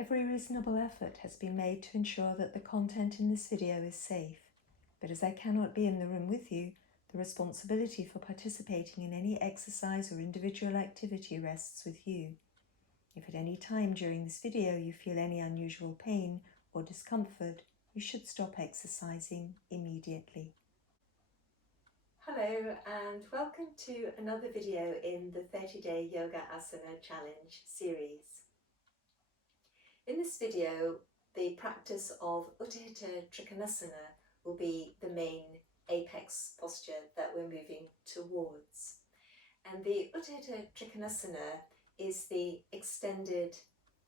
Every reasonable effort has been made to ensure that the content in this video is safe, but as I cannot be in the room with you, the responsibility for participating in any exercise or individual activity rests with you. If at any time during this video you feel any unusual pain or discomfort, you should stop exercising immediately. Hello and welcome to another video in the 30-day Yoga Asana Challenge series. In this video, the practice of Utthita Trikonasana will be the main apex posture that we're moving towards. And the Utthita Trikonasana is the extended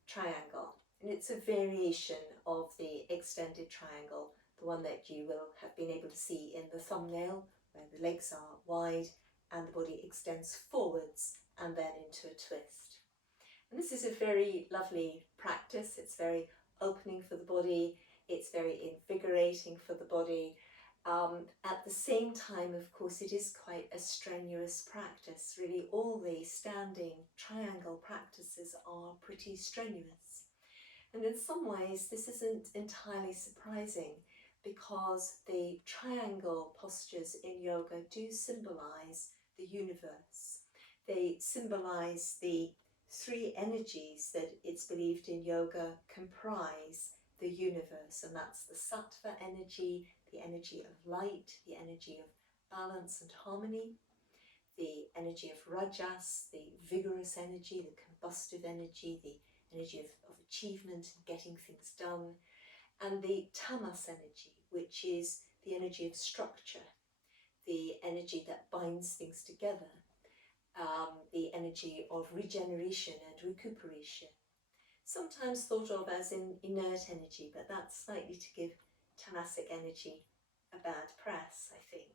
triangle, and it's a variation of the extended triangle, the one that you will have been able to see in the thumbnail, where the legs are wide and the body extends forwards and then into a twist. And this is a very lovely practice. It's very opening for the body, it's very invigorating for the body. At the same time, of course, it is quite a strenuous practice. Really, all the standing triangle practices are pretty strenuous. And in some ways, this isn't entirely surprising because the triangle postures in yoga do symbolize the universe. They symbolize the three energies that it's believed in yoga comprise the universe, and that's the sattva energy, the energy of light, the energy of balance and harmony, the energy of rajas, the vigorous energy, the combustive energy, the energy of achievement and getting things done, and the tamas energy, which is the energy of structure, the energy that binds things together, the energy of regeneration and recuperation. Sometimes thought of as in inert energy, but that's slightly to give tamasic energy a bad press, I think.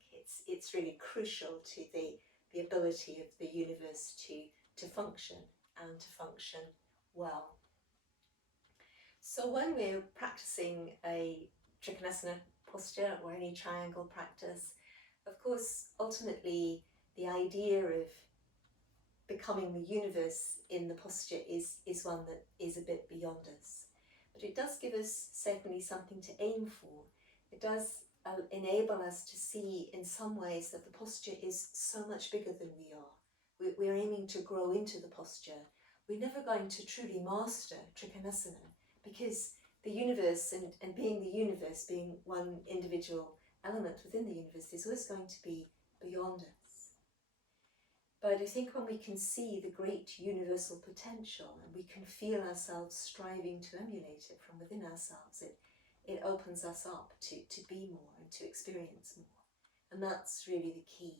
It's really crucial to the ability of the universe to function and to function well. So when we're practicing a Trikonasana posture or any triangle practice, of course, ultimately the idea of becoming the universe in the posture is one that is a bit beyond us. But it does give us certainly something to aim for. It does enable us to see in some ways that the posture is so much bigger than we are. We're aiming to grow into the posture. We're never going to truly master Trikonasana because the universe and being the universe, being one individual element within the universe, is always going to be beyond us. But I think when we can see the great universal potential and we can feel ourselves striving to emulate it from within ourselves, it opens us up to be more and to experience more. And that's really the key.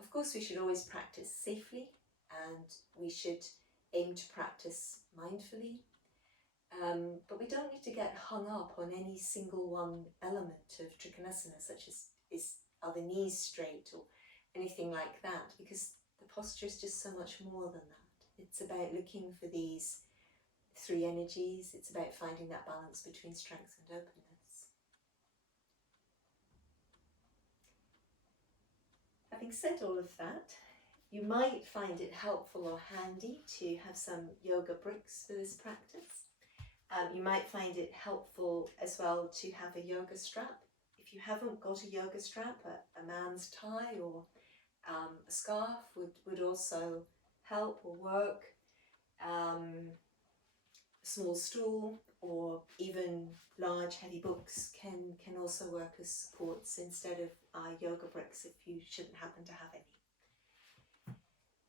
Of course, we should always practice safely and we should aim to practice mindfully. But we don't need to get hung up on any single one element of Trikonasana, such as are the knees straight or anything like that, because the posture is just so much more than that. It's about looking for these three energies. It's about finding that balance between strength and openness. Having said all of that, you might find it helpful or handy to have some yoga bricks for this practice. You might find it helpful as well to have a yoga strap. If you haven't got a yoga strap, a man's tie or a scarf would also help or work. A small stool or even large heavy books can also work as supports instead of yoga bricks if you shouldn't happen to have any.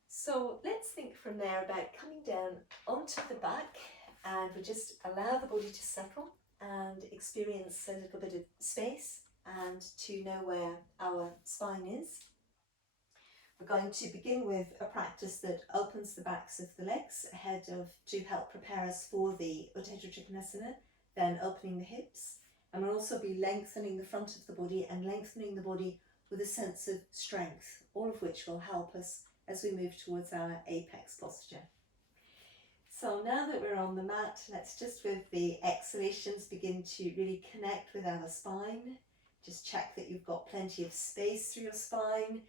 So let's think from there about coming down onto the back, and we just allow the body to settle and experience a little bit of space and to know where our spine is. We're going to begin with a practice that opens the backs of the legs to help prepare us for the Utthita Trikonasana, then opening the hips. And we'll also be lengthening the front of the body and lengthening the body with a sense of strength, all of which will help us as we move towards our apex posture. So now that we're on the mat, let's just with the exhalations begin to really connect with our spine. Just check that you've got plenty of space through your spine.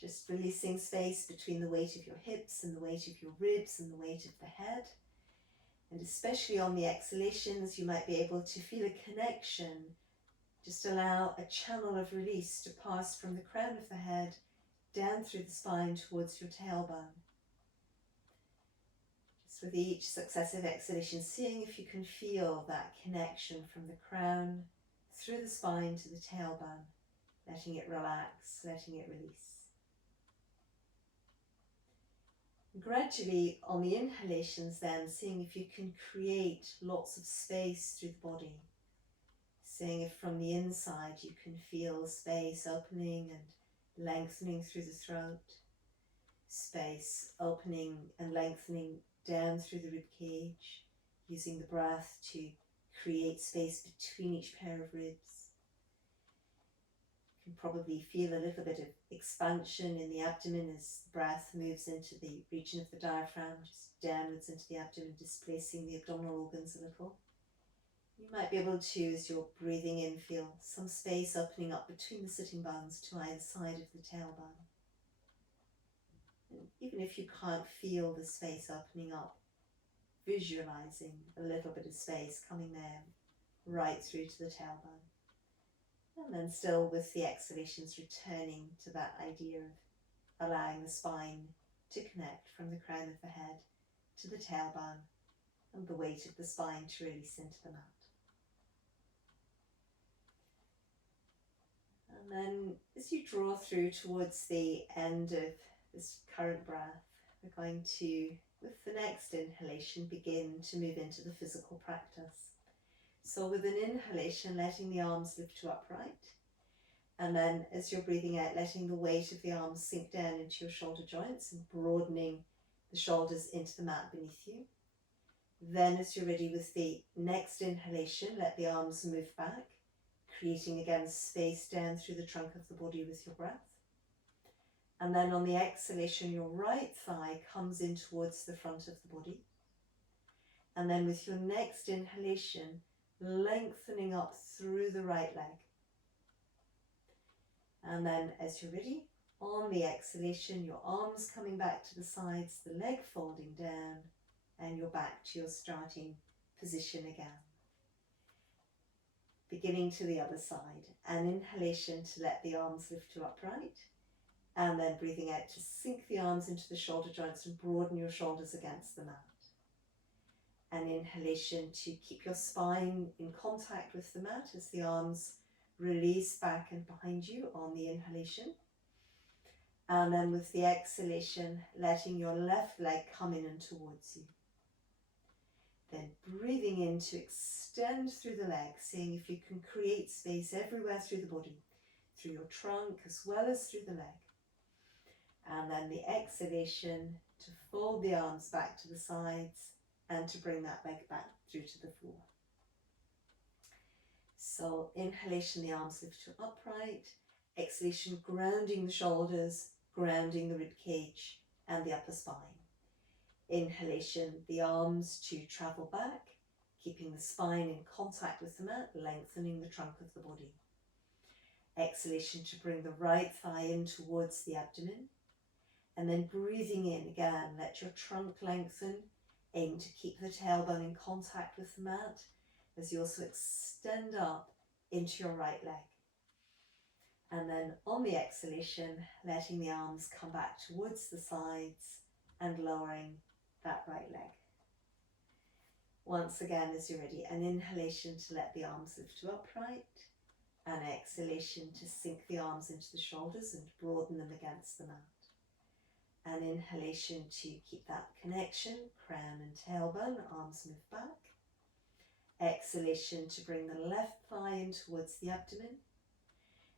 Just releasing space between the weight of your hips and the weight of your ribs and the weight of the head. And especially on the exhalations, you might be able to feel a connection. Just allow a channel of release to pass from the crown of the head down through the spine towards your tailbone. Just with each successive exhalation, seeing if you can feel that connection from the crown through the spine to the tailbone, letting it relax, letting it release. Gradually, on the inhalations then, seeing if you can create lots of space through the body. Seeing if from the inside you can feel space opening and lengthening through the throat. Space opening and lengthening down through the rib cage, using the breath to create space between each pair of ribs. You can probably feel a little bit of expansion in the abdomen as the breath moves into the region of the diaphragm, just downwards into the abdomen, displacing the abdominal organs a little. You might be able to, as you're breathing in, feel some space opening up between the sitting bones to either side of the tailbone. And even if you can't feel the space opening up, visualizing a little bit of space coming there right through to the tailbone. And then still with the exhalations returning to that idea of allowing the spine to connect from the crown of the head to the tailbone and the weight of the spine to release into the mat. And then as you draw through towards the end of this current breath, we're going to, with the next inhalation, begin to move into the physical practice. So with an inhalation, letting the arms lift to upright. And then as you're breathing out, letting the weight of the arms sink down into your shoulder joints and broadening the shoulders into the mat beneath you. Then as you're ready with the next inhalation, let the arms move back, creating again space down through the trunk of the body with your breath. And then on the exhalation, your right thigh comes in towards the front of the body. And then with your next inhalation, lengthening up through the right leg. And then as you're ready, on the exhalation, your arms coming back to the sides, the leg folding down, and you're back to your starting position again. Beginning to the other side, an inhalation to let the arms lift to upright, and then breathing out to sink the arms into the shoulder joints and broaden your shoulders against the mat. An inhalation to keep your spine in contact with the mat as the arms release back and behind you on the inhalation. And then with the exhalation, letting your left leg come in and towards you. Then breathing in to extend through the leg, seeing if you can create space everywhere through the body, through your trunk as well as through the leg. And then the exhalation to fold the arms back to the sides and to bring that leg back through to the floor. So inhalation, the arms lift to upright. Exhalation, grounding the shoulders, grounding the rib cage and the upper spine. Inhalation, the arms to travel back, keeping the spine in contact with the mat, lengthening the trunk of the body. Exhalation to bring the right thigh in towards the abdomen. And then breathing in again, let your trunk lengthen. Aim to keep the tailbone in contact with the mat as you also extend up into your right leg. And then on the exhalation, letting the arms come back towards the sides and lowering that right leg. Once again, as you're ready, an inhalation to let the arms lift to upright. An exhalation to sink the arms into the shoulders and broaden them against the mat. An inhalation to keep that connection, crown and tailbone, arms move back. Exhalation to bring the left thigh in towards the abdomen.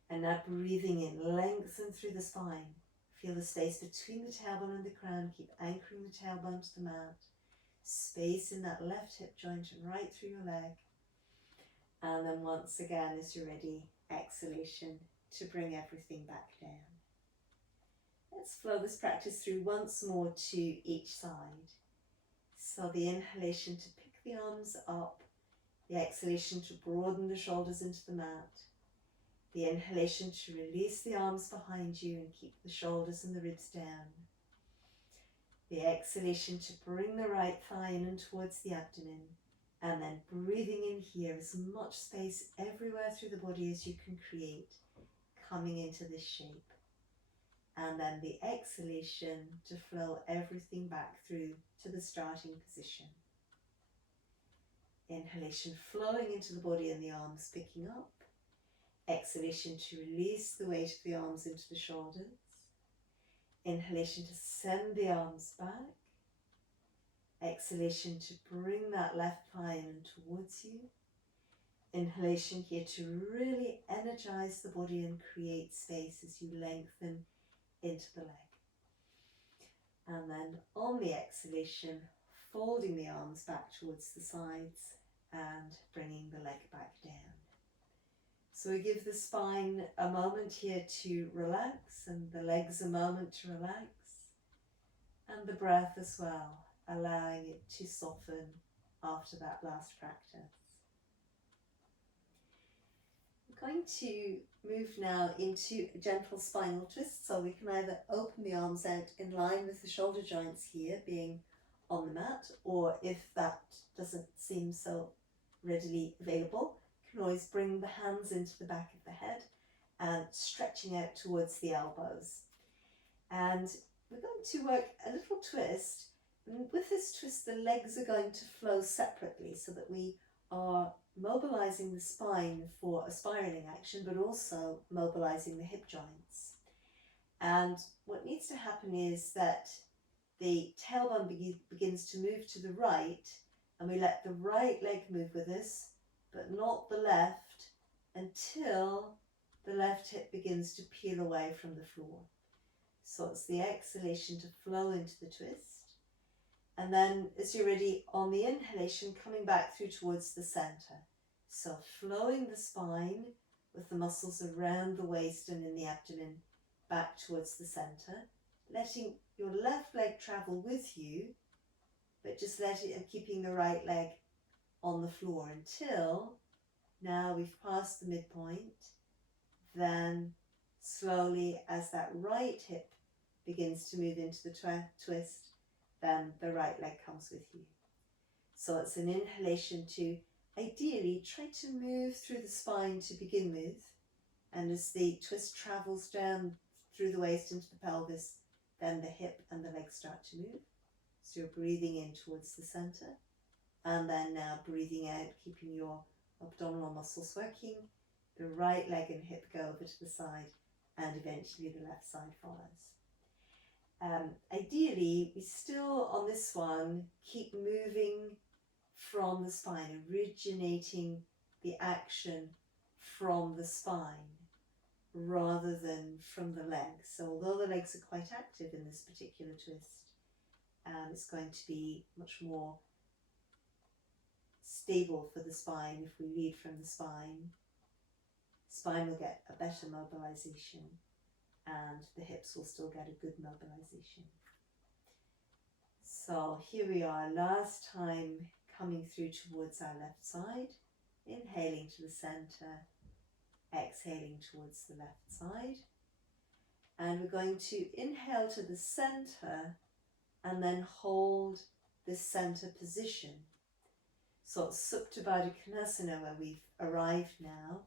And now breathing in, lengthen through the spine. Feel the space between the tailbone and the crown. Keep anchoring the tailbone to the mat. Space in that left hip joint and right through your leg. And then once again, as you're ready, exhalation to bring everything back down. Let's flow this practice through once more to each side. So the inhalation to pick the arms up, the exhalation to broaden the shoulders into the mat, the inhalation to release the arms behind you and keep the shoulders and the ribs down, The exhalation to bring the right thigh in and towards the abdomen. And then breathing in here, as much space everywhere through the body as you can create, coming into this shape. And then the exhalation to flow everything back through to the starting position. Inhalation flowing into the body and the arms picking up. Exhalation to release the weight of the arms into the shoulders. Inhalation to send the arms back. Exhalation to bring that left thigh in and towards you. Inhalation here to really energize the body and create space as you lengthen into the leg. And then on the exhalation, folding the arms back towards the sides and bringing the leg back down. So we give the spine a moment here to relax and the legs a moment to relax. And the breath as well, allowing it to soften after that last practice. We're going to move now into a gentle spinal twist, so we can either open the arms out in line with the shoulder joints here being on the mat, or if that doesn't seem so readily available, you can always bring the hands into the back of the head and stretching out towards the elbows. And we're going to work a little twist, and with this twist the legs are going to flow separately so that we are mobilizing the spine for a spiraling action, but also mobilizing the hip joints. And what needs to happen is that the tailbone begins to move to the right, and we let the right leg move with us, but not the left, until the left hip begins to peel away from the floor. So it's the exhalation to flow into the twist. And then as you're ready, on the inhalation, coming back through towards the center. So flowing the spine with the muscles around the waist and in the abdomen back towards the center. Letting your left leg travel with you, but just keeping the right leg on the floor until now we've passed the midpoint. Then slowly, as that right hip begins to move into the twist, then the right leg comes with you. So it's an inhalation to ideally try to move through the spine to begin with, and as the twist travels down through the waist into the pelvis, then the hip and the legs start to move. So you're breathing in towards the center, and then now breathing out, keeping your abdominal muscles working. The right leg and hip go over to the side, and eventually the left side follows. Ideally, we still on this one keep moving from the spine, originating the action from the spine rather than from the legs. So although the legs are quite active in this particular twist, it's going to be much more stable for the spine if we lead from the spine. Spine will get a better mobilization, and the hips will still get a good mobilization. So here we are, last time coming through towards our left side, inhaling to the center, exhaling towards the left side. And we're going to inhale to the center and then hold this center position. So it's Utthita Trikonasana where we've arrived now.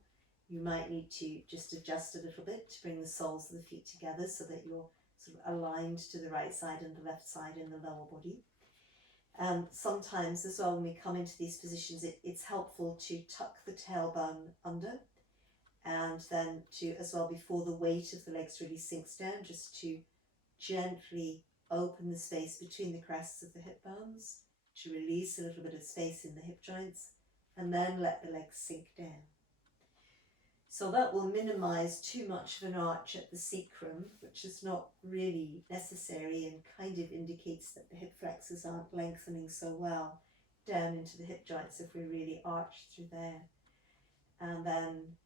You might need to just adjust a little bit to bring the soles of the feet together so that you're sort of aligned to the right side and the left side in the lower body. Sometimes as well when we come into these positions, it's helpful to tuck the tailbone under, and then to, as well, before the weight of the legs really sinks down, just to gently open the space between the crests of the hip bones to release a little bit of space in the hip joints, and then let the legs sink down. So that will minimize too much of an arch at the sacrum, which is not really necessary and kind of indicates that the hip flexors aren't lengthening so well down into the hip joints if we really arch through there. And then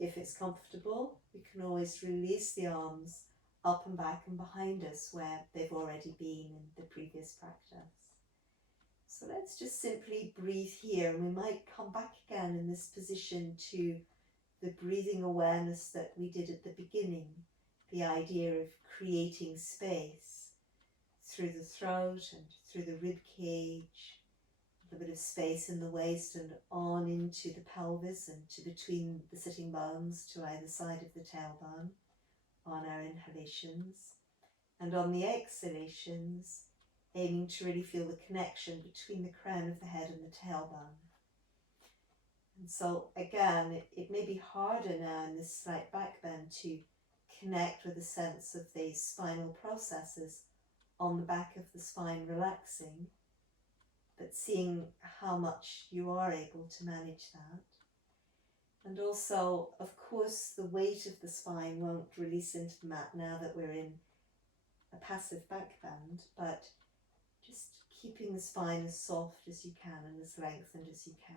if it's comfortable, we can always release the arms up and back and behind us where they've already been in the previous practice. So let's just simply breathe here, and we might come back again in this position to the breathing awareness that we did at the beginning, the idea of creating space through the throat and through the rib cage, a little bit of space in the waist and on into the pelvis and to between the sitting bones to either side of the tailbone on our inhalations. And on the exhalations, aiming to really feel the connection between the crown of the head and the tailbone. And so again, it may be harder now in this slight back bend to connect with a sense of these spinal processes on the back of the spine relaxing, but seeing how much you are able to manage that. And also, of course, the weight of the spine won't release into the mat now that we're in a passive back bend, but just keeping the spine as soft as you can and as lengthened as you can.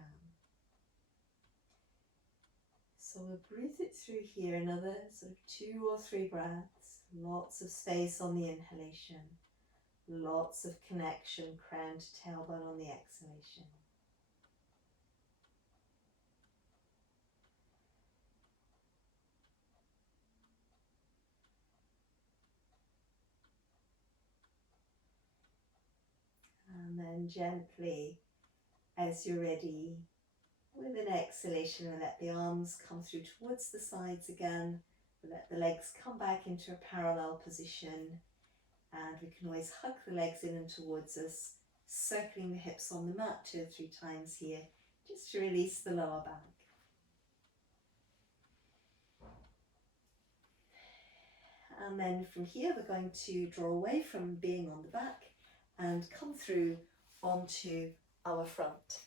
So we'll breathe it through here, another sort of 2 or 3 breaths, lots of space on the inhalation, lots of connection, crown to tailbone on the exhalation. And then gently, as you're ready, with an exhalation, we'll let the arms come through towards the sides again. We'll let the legs come back into a parallel position. And we can always hug the legs in and towards us, circling the hips on the mat 2 or 3 times here, just to release the lower back. And then from here, we're going to draw away from being on the back and come through onto our front.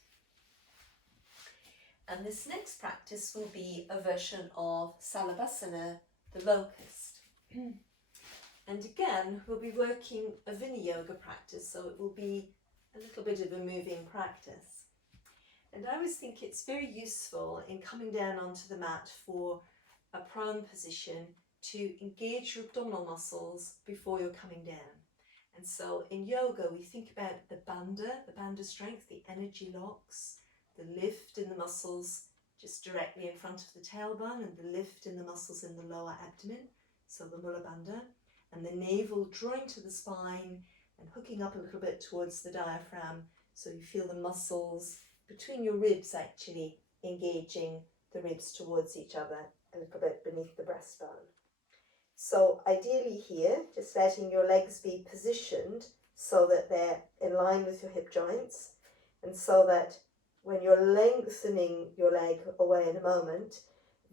And this next practice will be a version of Salabhasana, the locust. And again, we'll be working a Vinyasa practice, so it will be a little bit of a moving practice. And I always think it's very useful in coming down onto the mat for a prone position to engage your abdominal muscles before you're coming down. And so in yoga, we think about the bandha strength, the energy locks, the lift in the muscles just directly in front of the tailbone and the lift in the muscles in the lower abdomen, so the Mula Bandha, and the navel drawing to the spine and hooking up a little bit towards the diaphragm, so you feel the muscles between your ribs actually engaging the ribs towards each other a little bit beneath the breastbone. So ideally here, just letting your legs be positioned so that they're in line with your hip joints, and so that when you're lengthening your leg away in a moment,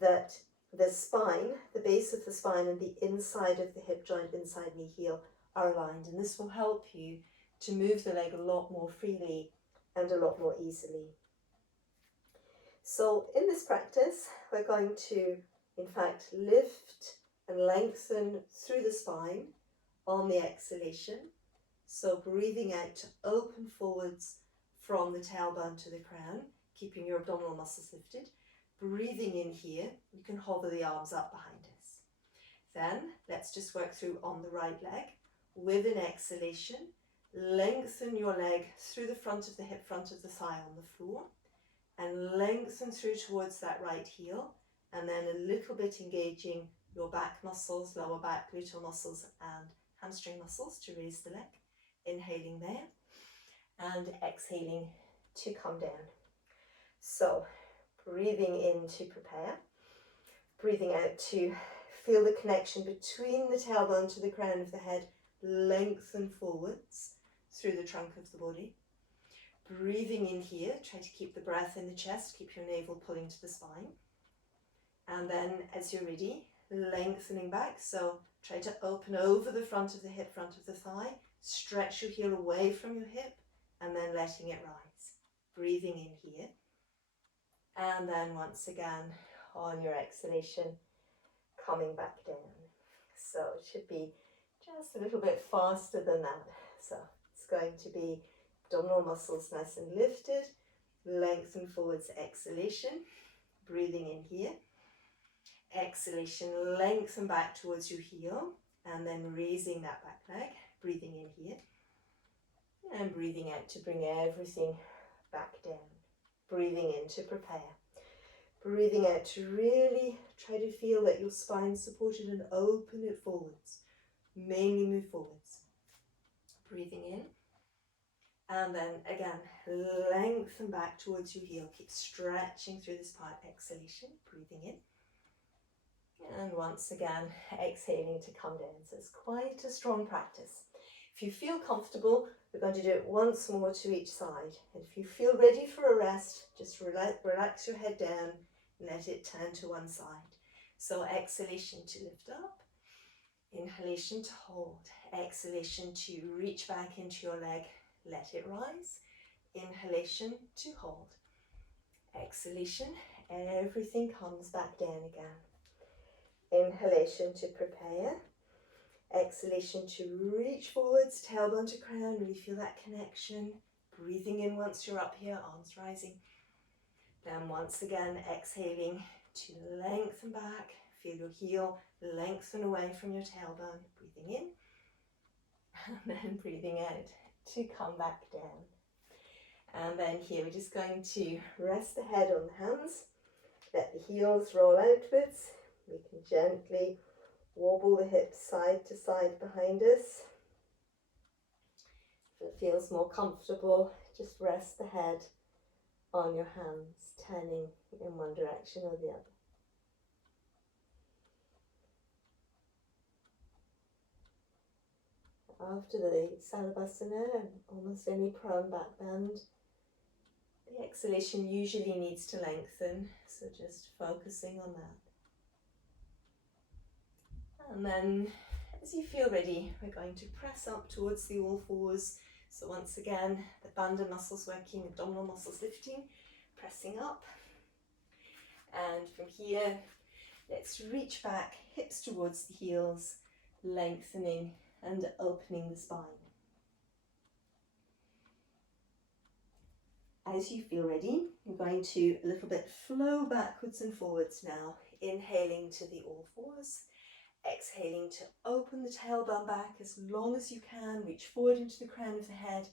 that the spine, the base of the spine and the inside of the hip joint, inside knee heel, are aligned. And this will help you to move the leg a lot more freely and a lot more easily. So in this practice, we're going to, in fact, lift and lengthen through the spine on the exhalation. So breathing out to open forwards from the tailbone to the crown, keeping your abdominal muscles lifted. Breathing in here, you can hover the arms up behind us. Then let's just work through on the right leg. With an exhalation, lengthen your leg through the front of the hip, front of the thigh on the floor, and lengthen through towards that right heel, and then a little bit engaging your back muscles, lower back, gluteal muscles and hamstring muscles to raise the leg. Inhaling there and exhaling to come down. So breathing in to prepare, breathing out to feel the connection between the tailbone to the crown of the head, lengthen forwards through the trunk of the body. Breathing in here, try to keep the breath in the chest, keep your navel pulling to the spine. And then as you're ready, lengthening back, so try to open over the front of the hip, front of the thigh, stretch your heel away from your hip, and then letting it rise. Breathing in here. And then once again, on your exhalation, coming back down. So it should be just a little bit faster than that. So it's going to be abdominal muscles nice and lifted, lengthen forwards, exhalation, breathing in here. Exhalation, lengthen back towards your heel, and then raising that back leg, breathing in here. And breathing out to bring everything back down. Breathing in to prepare. Breathing out to really try to feel that your spine's supported and open it forwards. Mainly move forwards. breathing in. And then again, lengthen back towards your heel. Keep stretching through this part. Exhalation, breathing in. And once again, exhaling to come down. So it's quite a strong practice. If you feel comfortable, we're going to do it once more to each side. And if you feel ready for a rest, just relax your head down and let it turn to one side. So exhalation to lift up. Inhalation to hold. Exhalation to reach back into your leg. Let it rise. Inhalation to hold. Exhalation, everything comes back down again. Inhalation to prepare. Exhalation to reach forwards, tailbone to crown. Really feel that connection. Breathing in once you're up here, arms rising. Then once again, exhaling to lengthen back. Feel your heel lengthen away from your tailbone. Breathing in. And then breathing out to come back down. And then here we're just going to rest the head on the hands. Let the heels roll outwards. We can gently wobble the hips side to side behind us. If it feels more comfortable, just rest the head on your hands, turning in one direction or the other. After the Salabhasana and almost any prone back bend, the exhalation usually needs to lengthen, so just focusing on that. And then, as you feel ready, we're going to press up towards the all fours. So once again, the bandha muscles working, abdominal muscles lifting, pressing up. And from here, let's reach back, hips towards the heels, lengthening and opening the spine. As you feel ready, you're going to a little bit flow backwards and forwards now, inhaling to the all fours. Exhaling to open the tailbone back as long as you can, reach forward into the crown of the head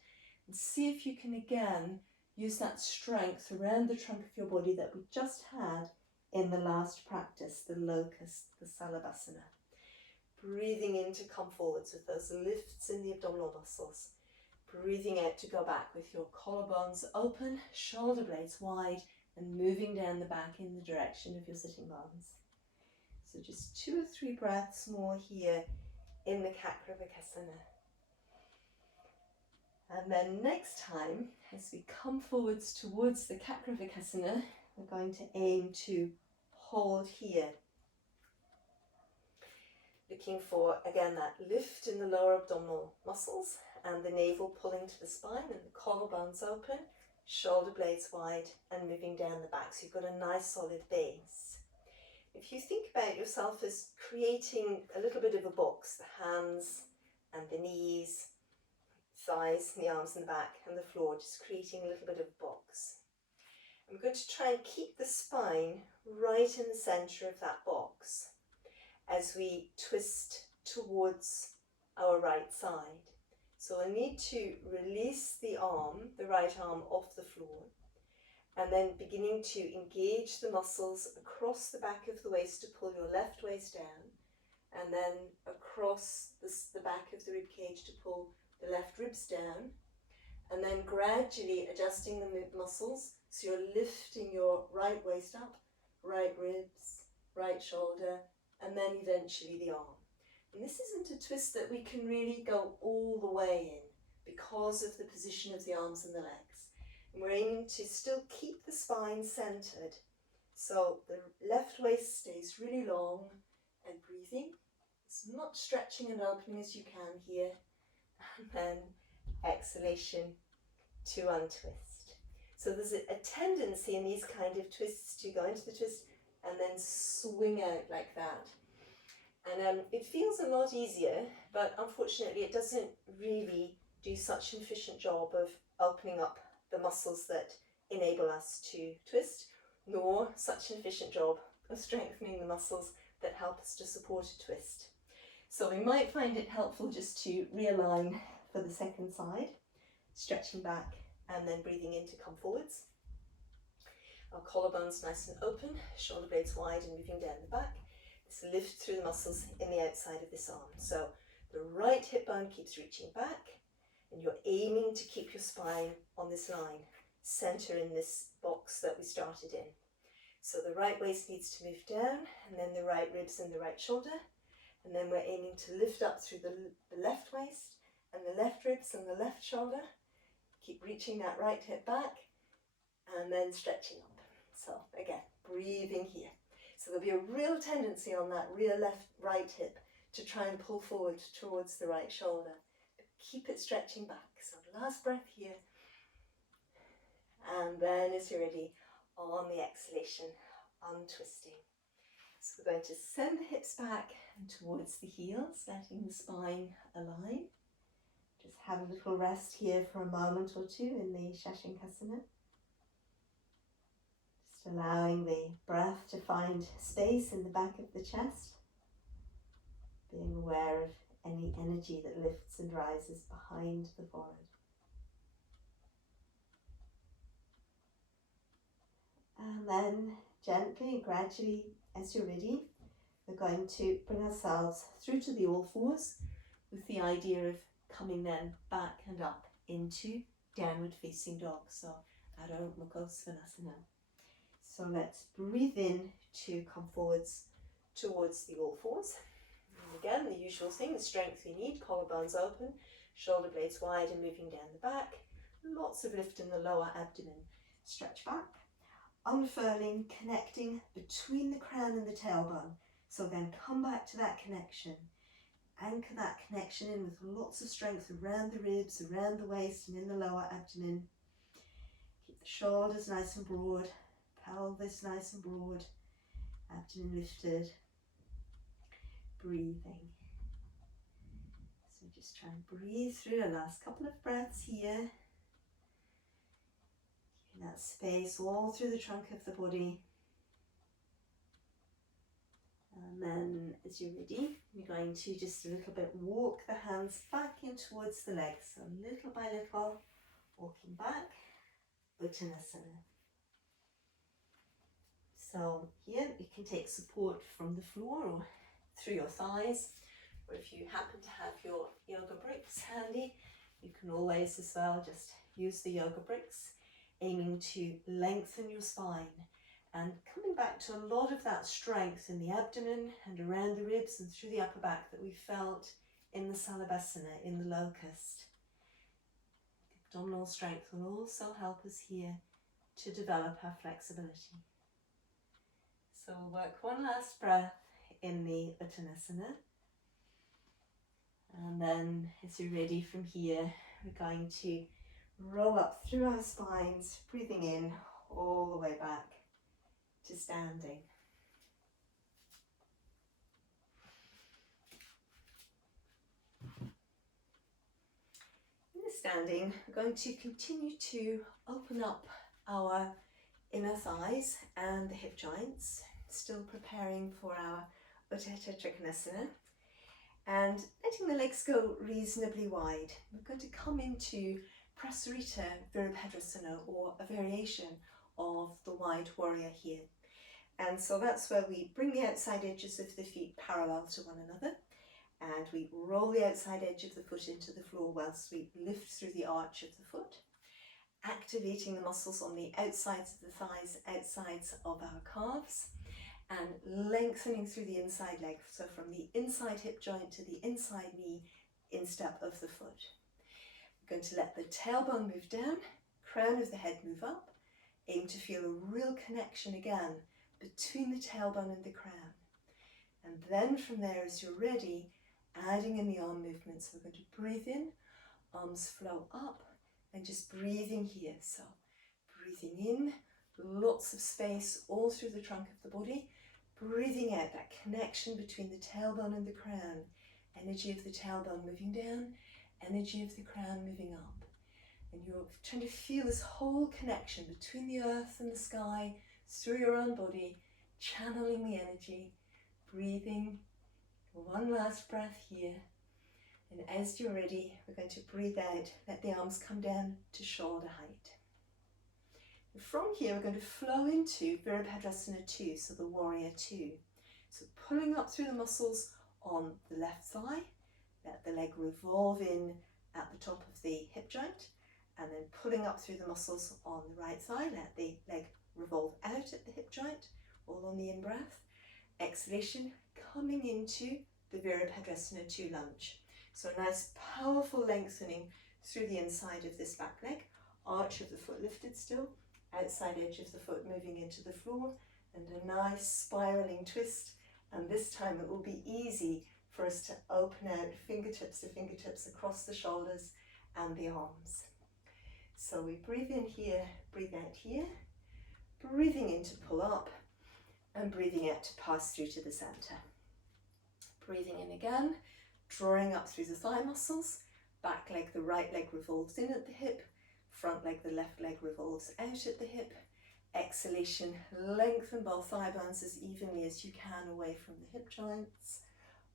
and see if you can again use that strength around the trunk of your body that we just had in the last practice, the locust, the Salabhasana. Breathing in to come forwards with those lifts in the abdominal muscles. Breathing out to go back with your collarbones open, shoulder blades wide, and moving down the back in the direction of your sitting bones. So just 2 or 3 breaths more here in the Kakrivakasana. And then next time, as we come forwards towards the Kakrivakasana, we're going to aim to hold here. Looking for, again, that lift in the lower abdominal muscles and the navel pulling to the spine and the collarbones open, shoulder blades wide and moving down the back. So you've got a nice solid base. If you think about yourself as creating a little bit of a box, the hands and the knees, thighs and the arms and the back and the floor, just creating a little bit of a box. I'm going to try and keep the spine right in the centre of that box as we twist towards our right side. So I need to release the arm, the right arm, off the floor, and then beginning to engage the muscles across the back of the waist to pull your left waist down, and then across the back of the rib cage to pull the left ribs down, and then gradually adjusting the muscles so you're lifting your right waist up, right ribs, right shoulder, and then eventually the arm. And this isn't a twist that we can really go all the way in because of the position of the arms and the legs. And we're aiming to still keep the spine centered. So the left waist stays really long and breathing, as much stretching and opening as you can here. And then exhalation to untwist. So there's a tendency in these kind of twists to go into the twist and then swing out like that. And it feels a lot easier, but unfortunately it doesn't really do such an efficient job of opening up the muscles that enable us to twist, nor such an efficient job of strengthening the muscles that help us to support a twist. So we might find it helpful just to realign for the second side, stretching back and then breathing in to come forwards. Our collarbones nice and open, shoulder blades wide and moving down the back. This lift through the muscles in the outside of this arm. So the right hip bone keeps reaching back, And you're aiming to keep your spine on this line, center in this box that we started in. So the right waist needs to move down, and then the right ribs and the right shoulder. And then we're aiming to lift up through the left waist and the left ribs and the left shoulder. Keep reaching that right hip back and then stretching up. So again, breathing here. So there'll be a real tendency on that rear right hip to try and pull forward towards the right shoulder. But keep it stretching back. So last breath here. And then as you're ready, on the exhalation, untwisting. So we're going to send the hips back and towards the heels, letting the spine align. Just have a little rest here for a moment or two in the Shashankasana. Just allowing the breath to find space in the back of the chest. Being aware of any energy that lifts and rises behind the forehead. And then gently, gradually, as you're ready, we're going to bring ourselves through to the all fours with the idea of coming then back and up into downward facing dog. So Adho Mukha Svanasana. So let's breathe in to come forwards towards the all fours. And again, the usual thing, the strength we need, collarbones open, shoulder blades wide and moving down the back. Lots of lift in the lower abdomen. Stretch back. Unfurling, connecting between the crown and the tailbone. So then come back to that connection. Anchor that connection in with lots of strength around the ribs, around the waist and in the lower abdomen. Keep the shoulders nice and broad, pelvis nice and broad, abdomen lifted. Breathing. So just try and breathe through a last couple of breaths here. That space all through the trunk of the body. And then as you're ready, you're going to just a little bit walk the hands back in towards the legs. So little by little, walking back, Uttanasana. So here you can take support from the floor or through your thighs, or if you happen to have your yoga bricks handy, you can always as well just use the yoga bricks, aiming to lengthen your spine and coming back to a lot of that strength in the abdomen and around the ribs and through the upper back that we felt in the Salabhasana, in the locust. Abdominal strength will also help us here to develop our flexibility. So we'll work one last breath in the Uttanasana. And then as you're ready from here, we're going to roll up through our spines, breathing in all the way back to standing. In the standing, we're going to continue to open up our inner thighs and the hip joints, still preparing for our Utthita Trikonasana, and letting the legs go reasonably wide. We're going to come into Prasarita Virabhadrasana, or a variation of the wide warrior here. And so that's where we bring the outside edges of the feet parallel to one another, and we roll the outside edge of the foot into the floor whilst we lift through the arch of the foot, activating the muscles on the outsides of the thighs, outsides of our calves, and lengthening through the inside leg, so from the inside hip joint to the inside knee instep of the foot. We're going to let the tailbone move down, crown of the head move up, aim to feel a real connection again between the tailbone and the crown. And then from there, as you're ready, adding in the arm movements. We're going to breathe in, arms flow up, and just breathing here. So breathing in, lots of space all through the trunk of the body. Breathing out, that connection between the tailbone and the crown. Energy of the tailbone moving down, energy of the crown moving up. And you're trying to feel this whole connection between the earth and the sky, through your own body, channeling the energy, breathing. One last breath here. And as you're ready, we're going to breathe out, let the arms come down to shoulder height. From here, we're going to flow into Virabhadrasana 2, so the warrior 2. So pulling up through the muscles on the left thigh, let the leg revolve in at the top of the hip joint, and then pulling up through the muscles on the right side. Let the leg revolve out at the hip joint, all on the in-breath. Exhalation, coming into the Virabhadrasana 2 lunge. So a nice powerful lengthening through the inside of this back leg, arch of the foot lifted still, outside edge of the foot moving into the floor, and a nice spiraling twist. And this time it will be easy for us to open out fingertips to fingertips across the shoulders and the arms. So we breathe in here, breathe out here, breathing in to pull up, and breathing out to pass through to the center. Breathing in again, drawing up through the thigh muscles, back leg, the right leg revolves in at the hip, front leg, the left leg revolves out at the hip. Exhalation, lengthen both thigh bones as evenly as you can away from the hip joints,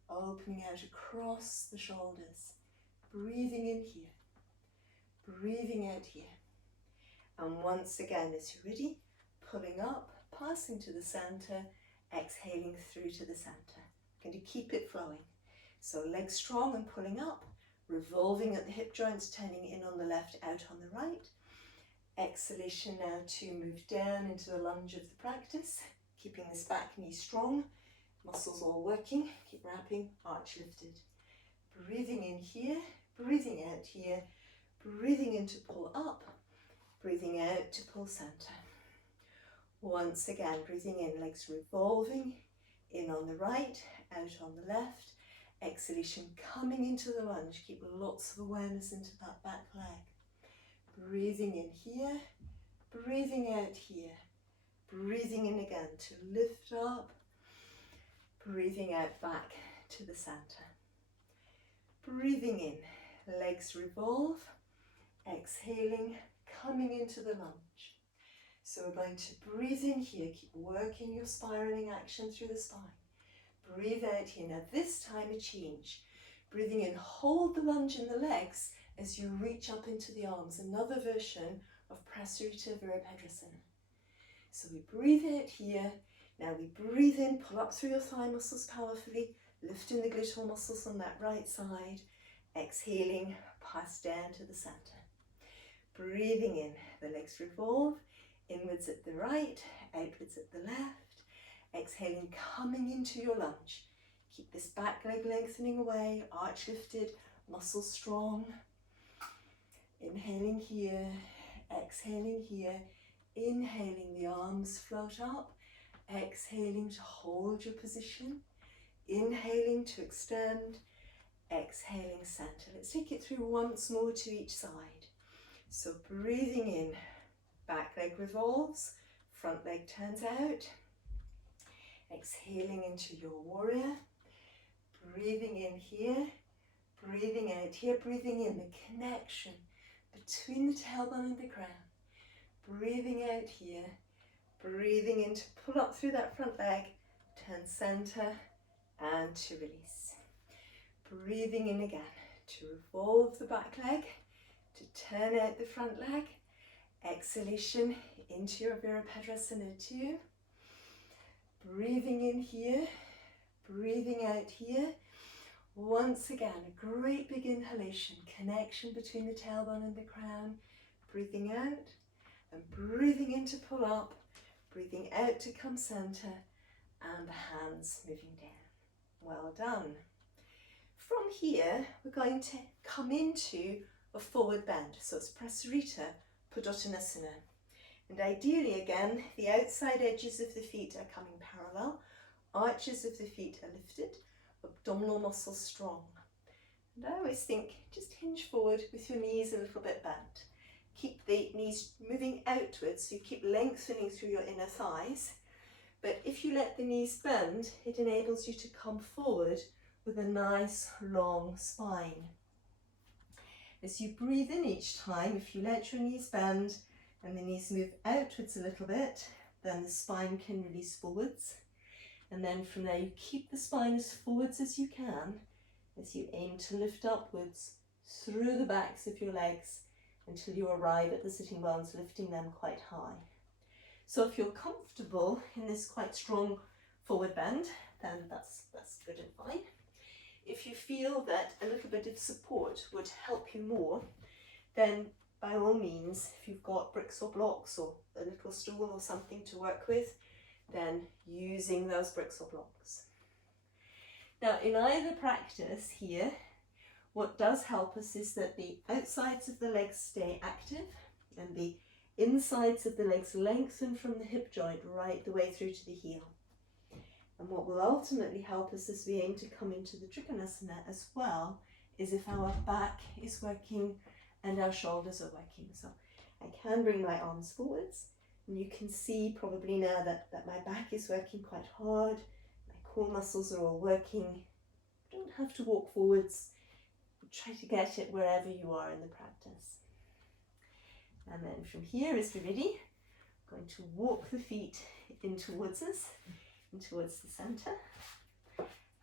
opening out across the shoulders, breathing in here, breathing out here. And once again, as you're ready, pulling up, passing to the center, exhaling through to the center. Going to keep it flowing. So legs strong and pulling up, revolving at the hip joints, turning in on the left, out on the right. Exhalation now to move down into the lunge of the practice, keeping this back knee strong, muscles all working, keep wrapping, arch lifted. Breathing in here, breathing out here, breathing in to pull up, breathing out to pull center. Once again, breathing in, legs revolving, in on the right, out on the left. Exhalation, coming into the lunge, keep lots of awareness into that back leg. Breathing in here, breathing out here, breathing in again to lift up, breathing out back to the center. Breathing in, legs revolve, exhaling, coming into the lunge. So we're going to breathe in here, keep working your spiraling action through the spine. Breathe out here. Now this time a change. Breathing in, hold the lunge in the legs as you reach up into the arms. Another version of Prasarita Virabhadrasana. So we breathe out here. Now we breathe in, pull up through your thigh muscles powerfully, lifting the gluteal muscles on that right side. Exhaling, pass down to the center. Breathing in, the legs revolve, inwards at the right, outwards at the left. Exhaling, coming into your lunge. Keep this back leg lengthening away, arch lifted, muscles strong. Inhaling here, exhaling here, inhaling, the arms float up, exhaling to hold your position, inhaling to extend, exhaling center. Let's take it through once more to each side. So breathing in, back leg revolves, front leg turns out. Exhaling into your warrior, breathing in here, breathing out here, breathing in the connection between the tailbone and the crown, breathing out here, breathing in to pull up through that front leg, turn center and to release. Breathing in again to revolve the back leg, to turn out the front leg, exhalation into your Virabhadrasana 2. Breathing in here, breathing out here. Once again, a great big inhalation, connection between the tailbone and the crown. Breathing out and breathing in to pull up, breathing out to come center, and the hands moving down. Well done. From here, we're going to come into a forward bend. So it's Prasarita Padottanasana. And ideally, again, the outside edges of the feet are coming parallel, arches of the feet are lifted, abdominal muscles strong. And I always think, just hinge forward with your knees a little bit bent. Keep the knees moving outwards, so you keep lengthening through your inner thighs. But if you let the knees bend, it enables you to come forward with a nice long spine. As you breathe in each time, if you let your knees bend, and the knees move outwards a little bit, then the spine can release forwards. And then from there, you keep the spine as forwards as you can as you aim to lift upwards through the backs of your legs until you arrive at the sitting bones, lifting them quite high. So if you're comfortable in this quite strong forward bend, then that's good and fine. if you feel that a little bit of support would help you more, then by all means, if you've got bricks or blocks or a little stool or something to work with, then using those bricks or blocks. Now, in either practice here, what does help us is that the outsides of the legs stay active and the insides of the legs lengthen from the hip joint right the way through to the heel. And what will ultimately help us as we aim to come into the Trikonasana as well is if our back is working and our shoulders are working. So I can bring my arms forwards, and you can see probably now that my back is working quite hard, my core muscles are all working. You don't have to walk forwards. Try to get it wherever you are in the practice. And then from here, as we're ready, I'm going to walk the feet in towards us, in towards the centre.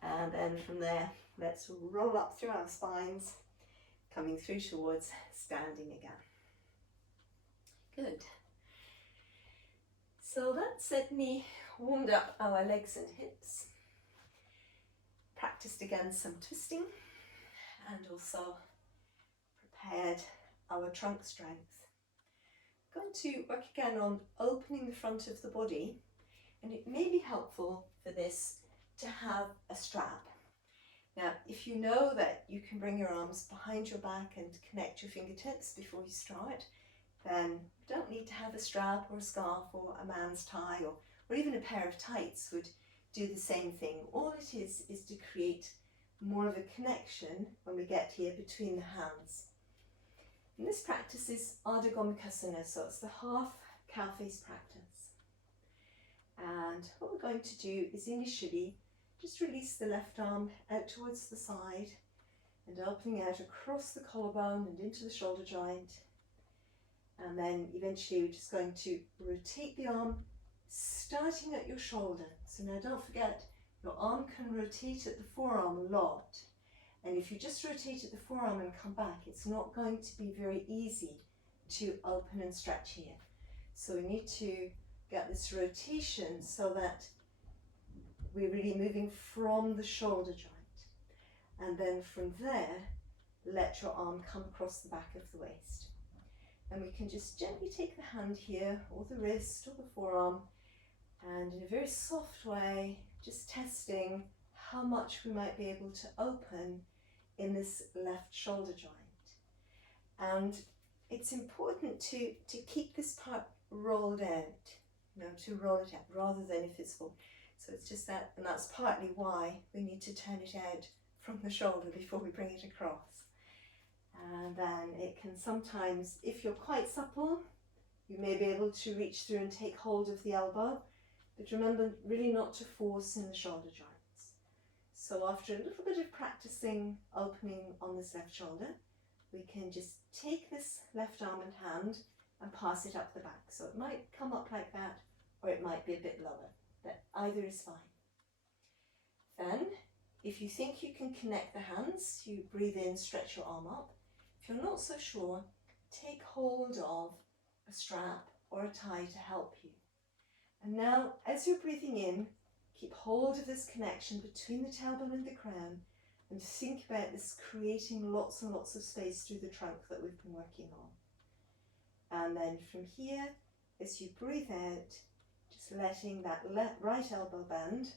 And then from there, let's roll up through our spines, coming through towards standing again. Good. So that's certainly warmed up our legs and hips, practiced again some twisting, and also prepared our trunk strength. I'm going to work again on opening the front of the body, and it may be helpful for this to have a strap. Now, if you know that you can bring your arms behind your back and connect your fingertips before you start, then you don't need to have a strap or a scarf or a man's tie or even a pair of tights would do the same thing. All it is to create more of a connection when we get here between the hands. And this practice is Ardha Gomukhasana, so it's the half cow face practice. And what we're going to do is initially just release the left arm out towards the side and opening out across the collarbone and into the shoulder joint. And then eventually we're just going to rotate the arm, starting at your shoulder. So now don't forget, your arm can rotate at the forearm a lot. And if you just rotate at the forearm and come back, it's not going to be very easy to open and stretch here. So we need to get this rotation so that we're really moving from the shoulder joint. And then from there, let your arm come across the back of the waist. And we can just gently take the hand here, or the wrist, or the forearm, and in a very soft way, just testing how much we might be able to open in this left shoulder joint. And it's important to keep this part rolled out, to roll it out rather than if it's full. So it's just that, and that's partly why we need to turn it out from the shoulder before we bring it across. And then it can sometimes, if you're quite supple, you may be able to reach through and take hold of the elbow, but remember really not to force in the shoulder joints. So after a little bit of practicing opening on this left shoulder, we can just take this left arm and hand and pass it up the back. So it might come up like that, or it might be a bit lower, but either is fine. Then, if you think you can connect the hands, you breathe in, stretch your arm up. If you're not so sure, take hold of a strap or a tie to help you. And now, as you're breathing in, keep hold of this connection between the tailbone and the crown, and think about this creating lots and lots of space through the trunk that we've been working on. And then from here, as you breathe out, just letting that right elbow bend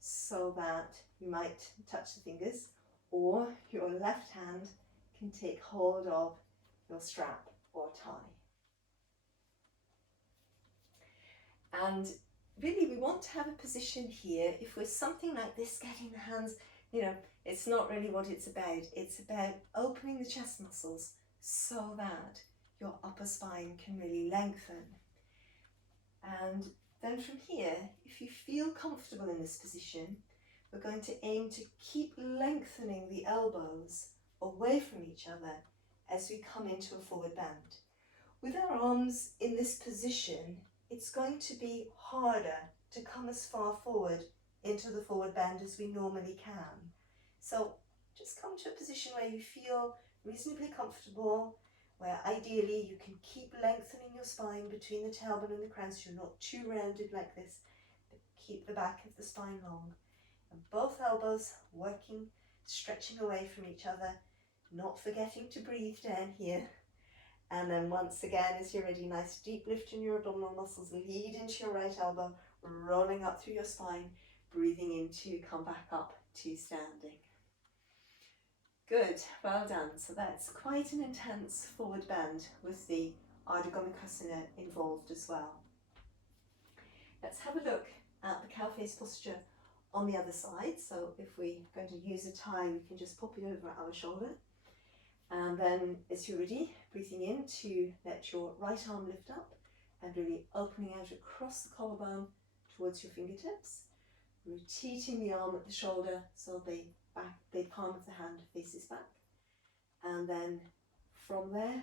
so that you might touch the fingers, or your left hand can take hold of your strap or tie. And really we want to have a position here, if we're something like this, getting the hands, it's not really what it's about. It's about opening the chest muscles so that your upper spine can really lengthen. And then from here, if you feel comfortable in this position, we're going to aim to keep lengthening the elbows away from each other as we come into a forward bend. With our arms in this position, it's going to be harder to come as far forward into the forward bend as we normally can. So just come to a position where you feel reasonably comfortable, where ideally you can keep lengthening your spine between the tailbone and the crown so you're not too rounded like this, but keep the back of the spine long. And both elbows working stretching away from each other, not forgetting to breathe down here. And then once again, as you're ready, nice deep lift in your abdominal muscles, lead into your right elbow, rolling up through your spine, breathing in to come back up to standing. Good, well done. So that's quite an intense forward bend with the Ardha Gomukhasana involved as well. Let's have a look at the cow face posture on the other side. So if we're going to use a tie, we can just pop it over our shoulder. And then as you're ready, breathing in to let your right arm lift up and really opening out across the collarbone towards your fingertips. Rotating the arm at the shoulder so the palm of the hand faces back. And then from there,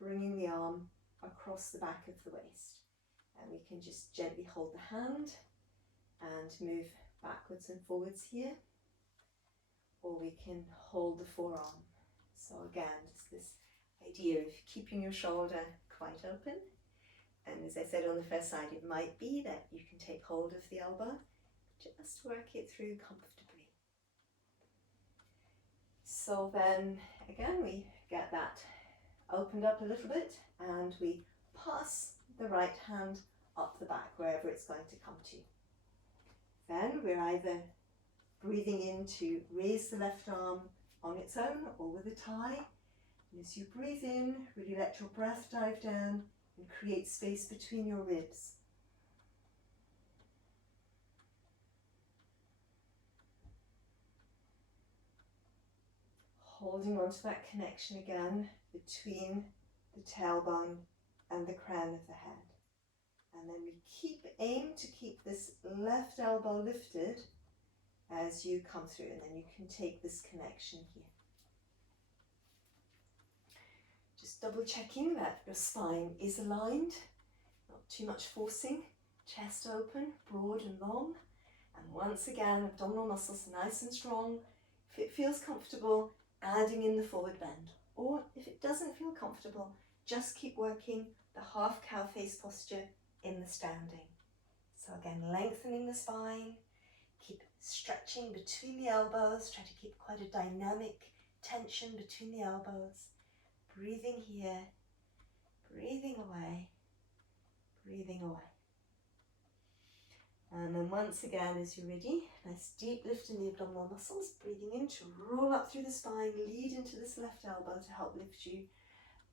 bringing the arm across the back of the waist. And we can just gently hold the hand and move backwards and forwards here. Or we can hold the forearm. So again, just this idea of keeping your shoulder quite open. And as I said on the first side, it might be that you can take hold of the elbow, just work it through comfortably. So then again, we get that opened up a little bit and we pass the right hand up the back, wherever it's going to come to. Then we're either breathing in to raise the left arm on its own or with a tie. And as you breathe in, really let your breath dive down and create space between your ribs. Holding on to that connection again between the tailbone and the crown of the head. And then we aim to keep this left elbow lifted as you come through, and then you can take this connection here. Just double checking that your spine is aligned, not too much forcing, chest open, broad and long. And once again, abdominal muscles nice and strong. If it feels comfortable, adding in the forward bend. Or if it doesn't feel comfortable, just keep working the half cow face posture in the standing. So again, lengthening the spine, keep stretching between the elbows, try to keep quite a dynamic tension between the elbows. Breathing here, breathing away, breathing away. And then once again, as you're ready, nice deep lift in the abdominal muscles, breathing in to roll up through the spine, lead into this left elbow to help lift you.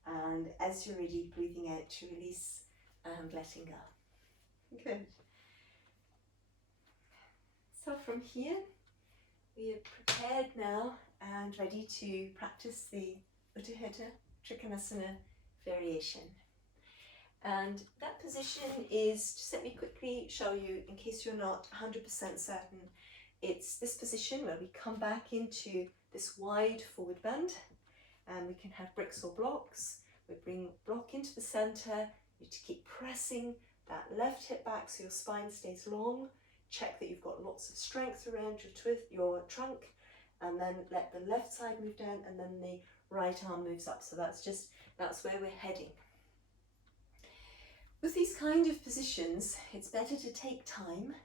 And as you're ready, breathing out to release and letting go. Good. So from here, we are prepared now and ready to practice the Utthita Trikonasana variation. And that position is, just let me quickly show you in case you're not 100% certain, it's this position where we come back into this wide forward bend, and we can have bricks or blocks. We bring block into the center, you need to keep pressing that left hip back so your spine stays long. Check that you've got lots of strength around your trunk, and then let the left side move down and then the right arm moves up. So that's where we're heading. With these kind of positions, it's better to take time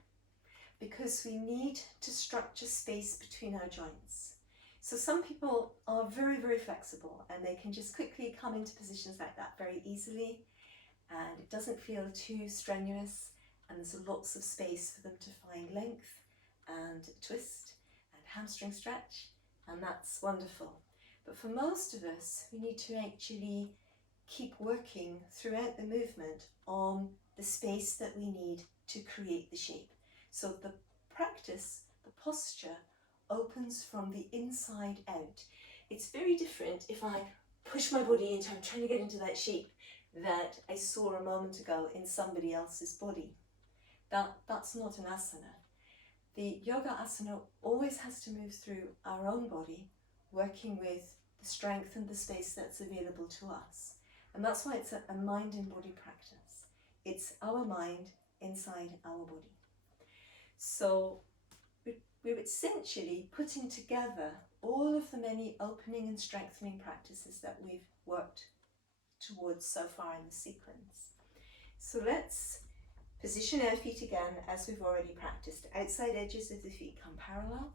because we need to structure space between our joints. So some people are very, very flexible and they can just quickly come into positions like that very easily, and it doesn't feel too strenuous, and there's lots of space for them to find length and twist and hamstring stretch, and that's wonderful. But for most of us, we need to actually keep working throughout the movement on the space that we need to create the shape. So the practice, the posture, opens from the inside out. It's very different if I push my body into, I'm trying to get into that shape that I saw a moment ago in somebody else's body. That's not an asana. The yoga asana always has to move through our own body, working with the strength and the space that's available to us. And that's why it's a mind and body practice. It's our mind inside our body. So we're essentially putting together all of the many opening and strengthening practices that we've worked towards so far in the sequence. So let's position our feet again as we've already practiced. Outside edges of the feet come parallel.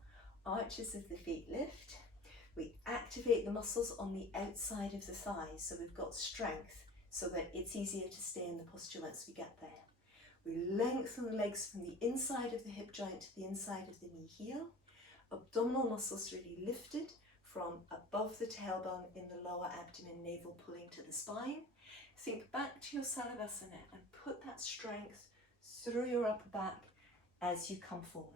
arches of the feet lift. We activate the muscles on the outside of the thighs, so we've got strength so that it's easier to stay in the posture once we get there. We lengthen the legs from the inside of the hip joint to the inside of the knee heel. Abdominal muscles really lifted from above the tailbone in the lower abdomen, navel pulling to the spine. Think back to your Salavasana and put that strength through your upper back as you come forward.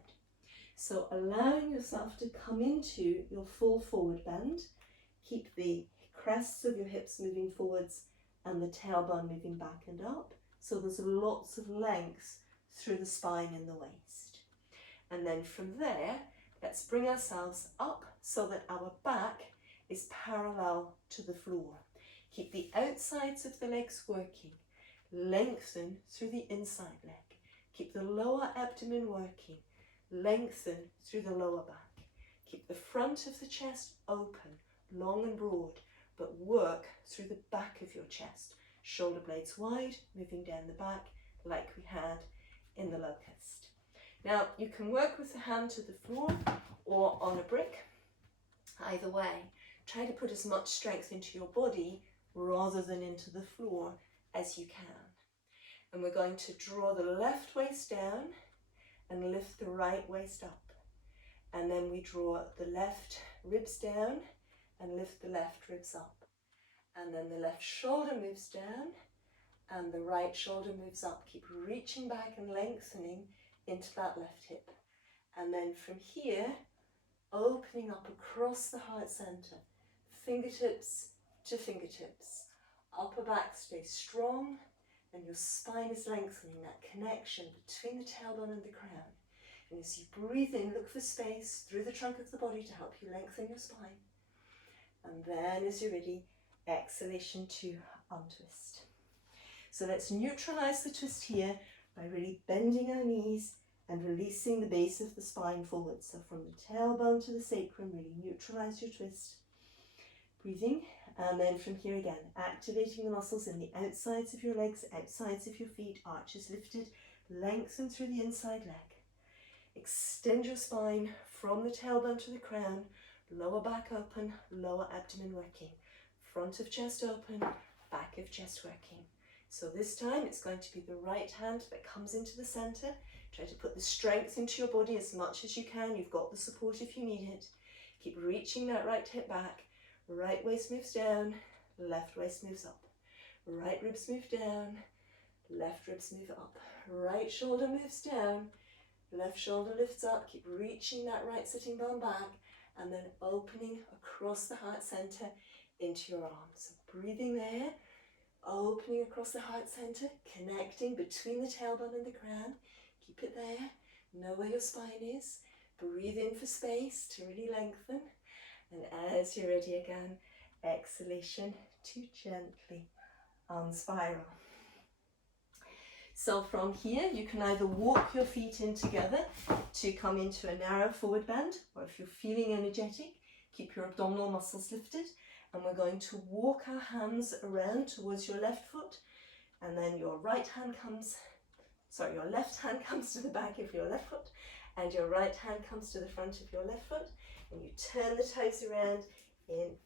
So allowing yourself to come into your full forward bend. Keep the crests of your hips moving forwards and the tailbone moving back and up. So there's lots of length through the spine and the waist. And then from there, let's bring ourselves up so that our back is parallel to the floor. Keep the outsides of the legs working. Lengthen through the inside leg. Keep the lower abdomen working. Lengthen through the lower back. Keep the front of the chest open, long and broad, but work through the back of your chest. Shoulder blades wide, moving down the back like we had in the locust. Now you can work with the hand to the floor or on a brick. Either way, try to put as much strength into your body rather than into the floor as you can. And we're going to draw the left waist down and lift the right waist up. And then we draw the left ribs down and lift the left ribs up. And then the left shoulder moves down and the right shoulder moves up. Keep reaching back and lengthening into that left hip. And then from here, opening up across the heart center, fingertips to fingertips. Upper back stays strong and your spine is lengthening, that connection between the tailbone and the crown. And as you breathe in, look for space through the trunk of the body to help you lengthen your spine. And then as you're ready, exhalation to untwist. So let's neutralize the twist here by really bending our knees and releasing the base of the spine forward. So from the tailbone to the sacrum, really neutralize your twist. Breathing, and then from here again, activating the muscles in the outsides of your legs, outsides of your feet, arches lifted, lengthen through the inside leg. Extend your spine from the tailbone to the crown, lower back open, lower abdomen working. Front of chest open, back of chest working. So this time it's going to be the right hand that comes into the center. Try to put the strength into your body as much as you can. You've got the support if you need it. Keep reaching that right hip back. Right waist moves down, left waist moves up. Right ribs move down, left ribs move up. Right shoulder moves down, left shoulder lifts up. Keep reaching that right sitting bone back and then opening across the heart center into your arms. So breathing there, opening across the heart center, connecting between the tailbone and the crown. Keep it there. Know where your spine is. Breathe in for space to really lengthen. And as you're ready again, exhalation to gently unspiral. So from here, you can either walk your feet in together to come into a narrow forward bend, or if you're feeling energetic, keep your abdominal muscles lifted. And we're going to walk our hands around towards your left foot, and then your left hand comes to the back of your left foot, and your right hand comes to the front of your left foot, and you turn the toes around in,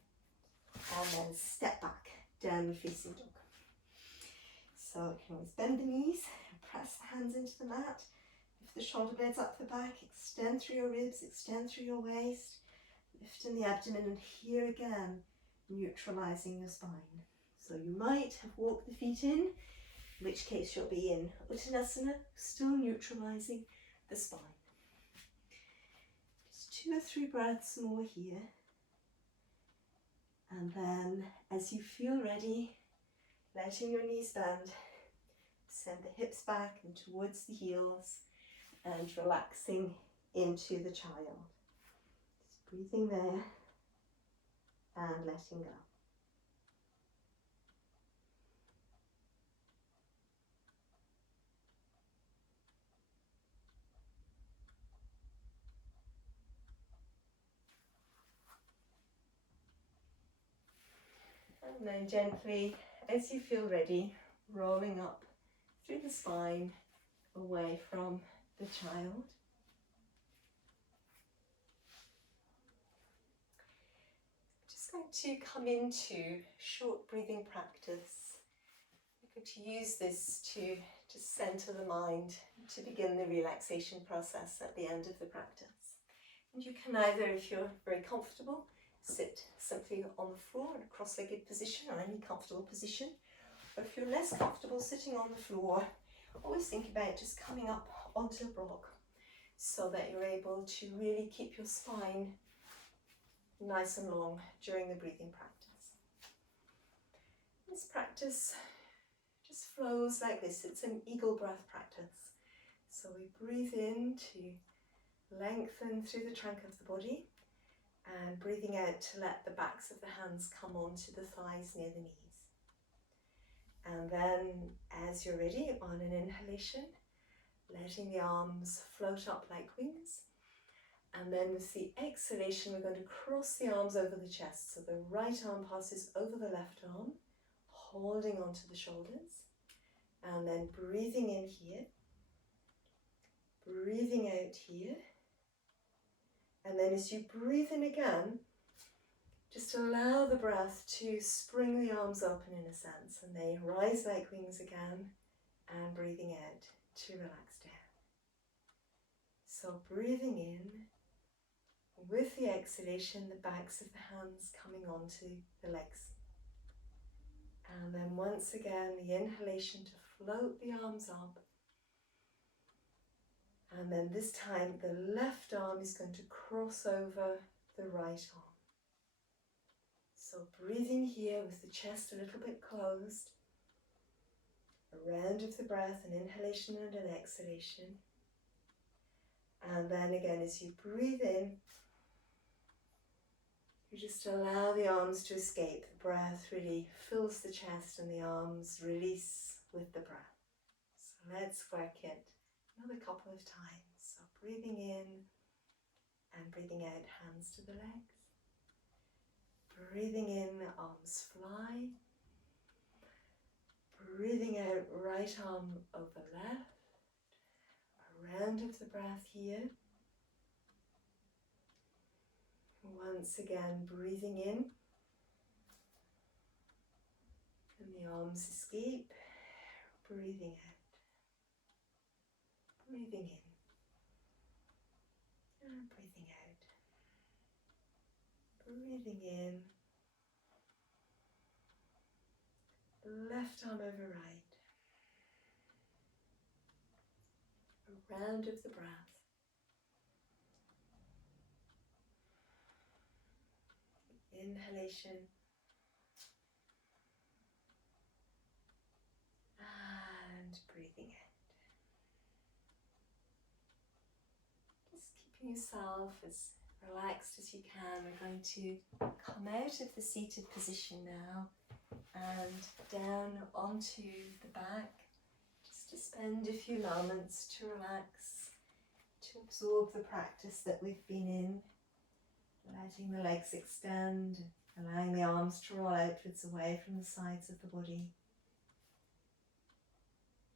and then step back, downward facing dog. So you can always bend the knees, press the hands into the mat, lift the shoulder blades up the back, extend through your ribs, extend through your waist, lift in the abdomen, and here again, neutralizing your spine. So you might have walked the feet in which case you'll be in Uttanasana, still neutralizing the spine. Just 2 or 3 breaths more here. And then as you feel ready, letting your knees bend, send the hips back and towards the heels and relaxing into the child. Just breathing there and letting go. And then gently, as you feel ready, rolling up through the spine, away from the child. just going to come into short breathing practice. We're going to use this to center the mind, to begin the relaxation process at the end of the practice. And you can either, if you're very comfortable, sit simply on the floor in a cross-legged position or any comfortable position. Or if you're less comfortable sitting on the floor, always think about just coming up onto a block so that you're able to really keep your spine nice and long during the breathing practice. This practice just flows like this. It's an eagle breath practice. So we breathe in to lengthen through the trunk of the body and breathing out to let the backs of the hands come onto the thighs near the knees. And then as you're ready, on an inhalation, letting the arms float up like wings. And then with the exhalation, we're going to cross the arms over the chest. So the right arm passes over the left arm, holding onto the shoulders. And then breathing in here, breathing out here. And then as you breathe in again, just allow the breath to spring the arms open in a sense. And they rise like wings again. And breathing out to relax down. So breathing in. With the exhalation, the backs of the hands coming onto the legs. And then once again, the inhalation to float the arms up. And then this time, the left arm is going to cross over the right arm. So breathing here with the chest a little bit closed. A round of the breath, an inhalation and an exhalation. And then again, as you breathe in, you just allow the arms to escape. The breath really fills the chest and the arms release with the breath. So let's work it another couple of times. So breathing in and breathing out, hands to the legs. Breathing in, arms fly. Breathing out, right arm over left. A round of the breath here. Once again, breathing in, and the arms escape, breathing out, breathing in, and breathing out, breathing in, left arm over right, a round of the breath. Inhalation and breathing out. Just keeping yourself as relaxed as you can. We're going to come out of the seated position now and down onto the back, just to spend a few moments to relax, to absorb the practice that we've been in. Letting the legs extend, allowing the arms to roll outwards away from the sides of the body.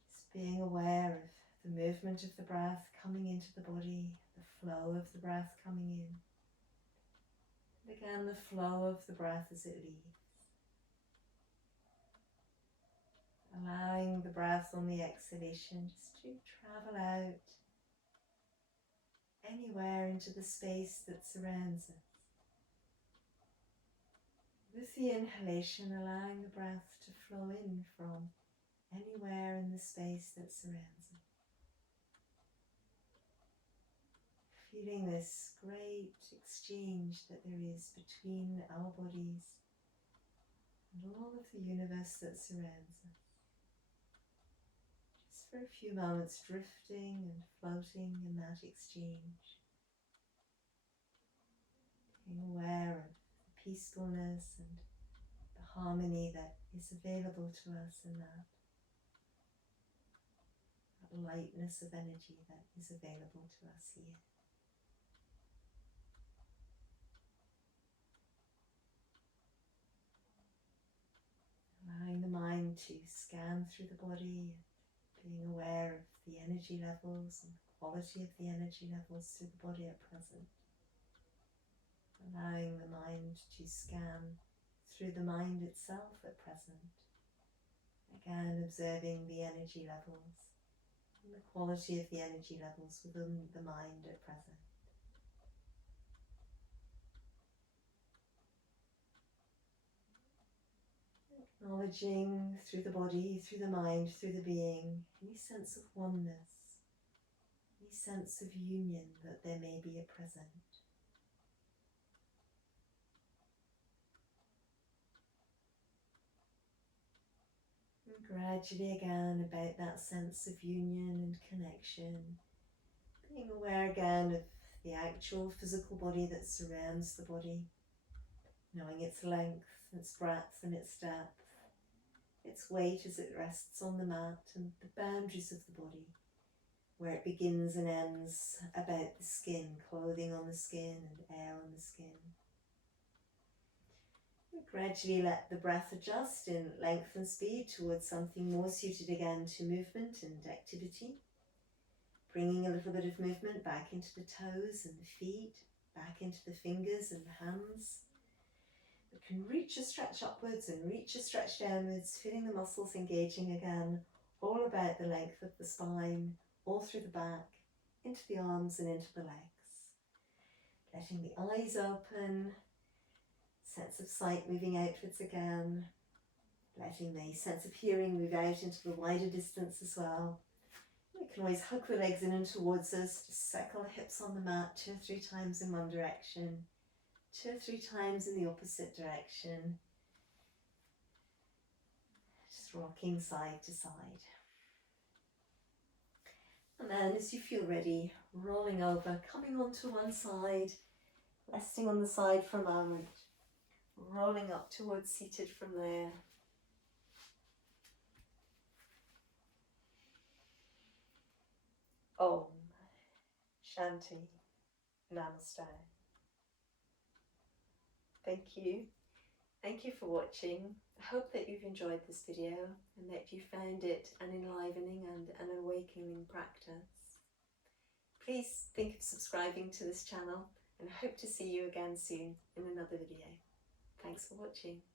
Just being aware of the movement of the breath coming into the body, the flow of the breath coming in. And again, the flow of the breath as it leaves. Allowing the breath on the exhalation just to travel out anywhere into the space that surrounds us. With the inhalation, allowing the breath to flow in from anywhere in the space that surrounds us. Feeling this great exchange that there is between our bodies and all of the universe that surrounds us. Just for a few moments, drifting and floating in that exchange. Being aware of the peacefulness and the harmony that is available to us in that lightness of energy that is available to us here. Allowing the mind to scan through the body, being aware of the energy levels and the quality of the energy levels through the body at present. allowing the mind to scan through the mind itself at present. Again, observing the energy levels and the quality of the energy levels within the mind at present. Acknowledging through the body, through the mind, through the being, any sense of oneness, any sense of union that there may be at present. And gradually again about that sense of union and connection, being aware again of the actual physical body that surrounds the body, knowing its length, its breadth and its depth, its weight as it rests on the mat, and the boundaries of the body, where it begins and ends about the skin, clothing on the skin and air on the skin. And gradually let the breath adjust in length and speed towards something more suited again to movement and activity. Bringing a little bit of movement back into the toes and the feet, back into the fingers and the hands. You can reach a stretch upwards and reach a stretch downwards, feeling the muscles engaging again, all about the length of the spine, all through the back, into the arms and into the legs. Letting the eyes open, sense of sight moving outwards again, letting the sense of hearing move out into the wider distance as well. You can always hug the legs in and towards us, just circle the hips on the mat 2 or 3 times in one direction, 2 or 3 times in the opposite direction. Just rocking side to side. And then as you feel ready, rolling over, coming onto one side, resting on the side for a moment, rolling up towards seated from there. Om Shanti Namaste. Thank you. Thank you for watching. I hope that you've enjoyed this video and that you found it an enlivening and an awakening practice. Please think of subscribing to this channel and I hope to see you again soon in another video. Thanks for watching.